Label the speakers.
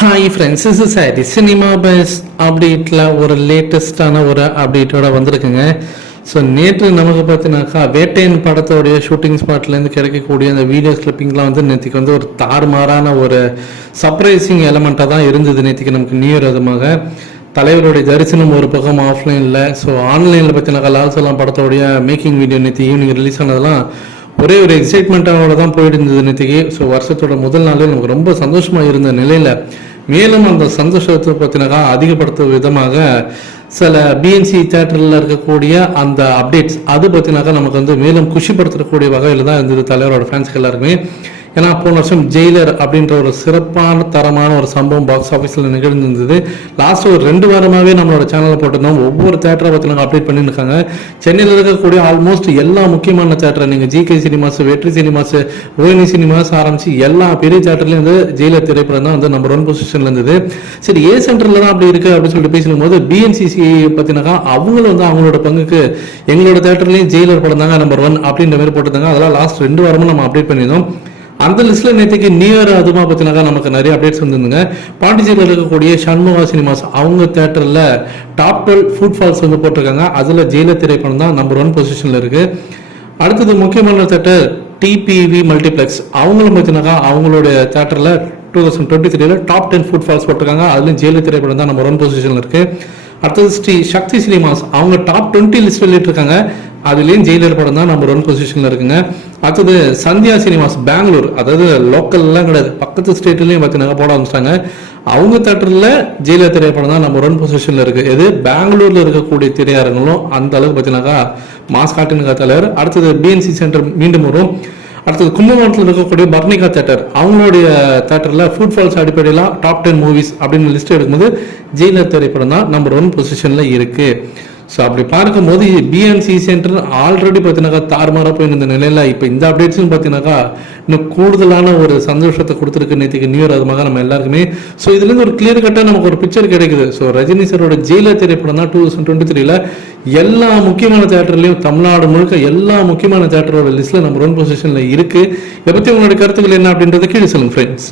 Speaker 1: Hi friends இஸ் சாரி cinema base அப்டேட்டில் ஒரு லேட்டஸ்டான ஒரு அப்டேட்டோட வந்திருக்குங்க. ஸோ நேற்று நமக்கு பார்த்தீங்கன்னாக்கா வேட்டையன் படத்தோடைய ஷூட்டிங் ஸ்பாட்லேருந்து கிடைக்கக்கூடிய அந்த வீடியோ கிளிப்பிங்லாம் வந்து நேற்றுக்கு வந்து ஒரு தாறுமாறான ஒரு சர்ப்ரைசிங் எலமெண்ட்டாக தான் இருந்தது நேற்றுக்கு நமக்கு நியூ இயர் அதுமாக. தலைவருடைய தரிசனம் ஒரு பக்கம் ஆஃப்லைனில் ஸோ ஆன்லைனில் பார்த்தீங்கன்னாக்கா லால்சலாம் படத்தோடைய மேக்கிங் வீடியோ நேற்று ஈவினிங் ரிலீஸ் ஆனதெல்லாம் ஒரே ஒரு எக்ஸைட்மெண்ட்டோட தான் போயிட்டு இருந்தது நேற்றுக்கு ஸோ வருஷத்தோட முதல் நாளே நமக்கு ரொம்ப சந்தோஷமாக இருந்த நிலையில் மேலும் அந்த சந்தோஷத்தை பற்றினாக்கா அதிகப்படுத்தும் விதமாக சில பிஎன்சி தேட்டரில் இருக்கக்கூடிய அந்த அப்டேட்ஸ் அது பற்றினாக்கா நமக்கு வந்து மேலும் குஷிப்படுத்தக்கூடிய வகையில் தான் இருந்தது தலைவரோட ஃபேன்ஸ்க்கு எல்லாருக்குமே. ஏன்னா போன வருஷம் ஜெயிலர் அப்படின்ற ஒரு சிறப்பான தரமான ஒரு சம்பவம் பாக்ஸ் ஆஃபீஸில் நிகழ்ந்திருந்தது. லாஸ்ட் ஒரு ரெண்டு வாரமாகவே நம்மளோட சேனலில் போட்டிருந்தோம். ஒவ்வொரு தேட்டரை பற்றி நாங்கள் அப்டேட் பண்ணியிருக்காங்க. சென்னையில் இருக்கக்கூடிய ஆல்மோஸ்ட் எல்லா முக்கியமான தேட்டரை நீங்கள் GK cinemas Vettri cinemas Rohini cinemas ஆரம்பித்து எல்லா பெரிய தேட்டர்லேயும் வந்து ஜெயிலர் திரைப்படம் தான் வந்து நம்பர் ஒன் பொசிஷனில் இருந்தது. சரி ஏ சென்டரில் தான் அப்படி இருக்குது அப்படின்னு சொல்லிட்டு பேசும்போது பிஎன்சிசி பற்றினாக்கா அவங்களும் வந்து அவங்களோட பங்குக்கு எங்களோட தேட்டர்லேயும் ஜெயிலர் படம் தாங்க நம்பர் ஒன் அப்படின்ற மாதிரி போட்டிருந்தாங்க. அதெல்லாம் லாஸ்ட் ரெண்டு வாரமும் நம்ம அப்டேட் பண்ணியிருந்தோம். அந்த லிஸ்ட்ல நேற்றுக்கு நியர் அதுமா பத்தினாக்கா நமக்கு நிறைய அப்டேட்ஸ் வந்துருந்துங்க. பாண்டிச்சேரியில் இருக்கக்கூடிய சண்முகா சினிமாஸ் அவங்க தேட்டரில் டாப் டுவெல் ஃபுட் ஃபால்ஸ் வந்து போட்டிருக்காங்க. அதில் ஜெயில திரைப்படம் தான் நம்பர் ஒன் பொசிஷனில் இருக்கு. அடுத்தது முக்கியமான தேட்டர் டிபிவி மல்டிப்ளெக்ஸ் அவங்களும் பார்த்தீங்கன்னாக்கா அவங்களுடைய தேட்டரில் டூ தௌசண்ட் டுவெண்ட்டி த்ரீல டாப் டென் ஃபுட் ஃபால்ஸ் போட்டிருக்காங்க. அதுலேயும் ஜெயில திரைப்படம் தான் நம்பர் ஒன் பொசிஷனில் இருக்குது அடுத்தது ஸ்ரீ சக்தி சினிமாஸ். அவங்க டாப் டுவெண்ட்டி லிஸ்ட் வெளியிட்டிருக்காங்க. அதுலேயும் ஜெயிலர் படம் தான் நம்பர் ஒன் பொசிஷனில் இருக்குங்க. அடுத்தது சந்தியா சினிமாஸ் பெங்களூர். அதாவது லோக்கல்லாம் கிடையாது. பக்கத்து ஸ்டேட்லேயும் பார்த்தீங்கன்னா போட ஆரம்பிச்சிட்டாங்க. அவங்க தேட்டரில் ஜெயிலர் திரைப்படம் தான் நம்பர் ஒன் பொசிஷனில் இருக்குது இது பெங்களூரில் இருக்கக்கூடிய திரையரங்களும் அந்த அளவுக்கு பார்த்தீங்கன்னாக்கா மாஸ் காட்டினுக்கா தலைவர். அடுத்தது பிஎன்சி சென்டர் மீண்டும் வரும். அடுத்தது கும்பகோணத்தில் இருக்கக்கூடிய பர்னிகா தேட்டர் அவங்களுடைய தேட்டரில் ஃபுட் ஃபால்ஸ் அடிப்படையில் டாப் டென் மூவிஸ் அப்படின்னு லிஸ்ட் எடுக்கும்போது ஜெயிலர் திரைப்படம் தான் நம்பர் ஒன் பொசிஷனில் இருக்குது ஸோ அப்படி பார்க்கும்போது பிஎன்சி சென்டர் ஆல்ரெடி பார்த்தீங்கன்னாக்கா தாறுமாறாக போயிருந்த நிலையில் இப்போ இந்த அப்டேட்ஸும் பார்த்தீங்கன்னாக்கா இன்னும் கூடுதலான ஒரு சந்தோஷத்தை கொடுத்துருக்கு நேற்றுக்கு நியூ இயர் அதுமாக நம்ம எல்லாருக்குமே. ஸோ இதுலேருந்து ஒரு கிளியர் கட்டாக நமக்கு ஒரு பிக்சர் கிடைக்குது. ஸோ ரஜினி சரோட ஜெயிலர் திரைப்படம் தான் டூ தௌசண்ட் டுவெண்ட்டி த்ரீல எல்லா முக்கியமான தேட்டர்லையும் தமிழ்நாடு முழுக்க எல்லா முக்கியமான தேட்டரோட லிஸ்ட்டில் நம்பர் ஒன் பொசிஷனில் இருக்குது இதை பற்றி உங்களுடைய கருத்துக்கள் என்ன அப்படின்றத கீழே சொல்லுங்கள் ஃப்ரெண்ட்ஸ்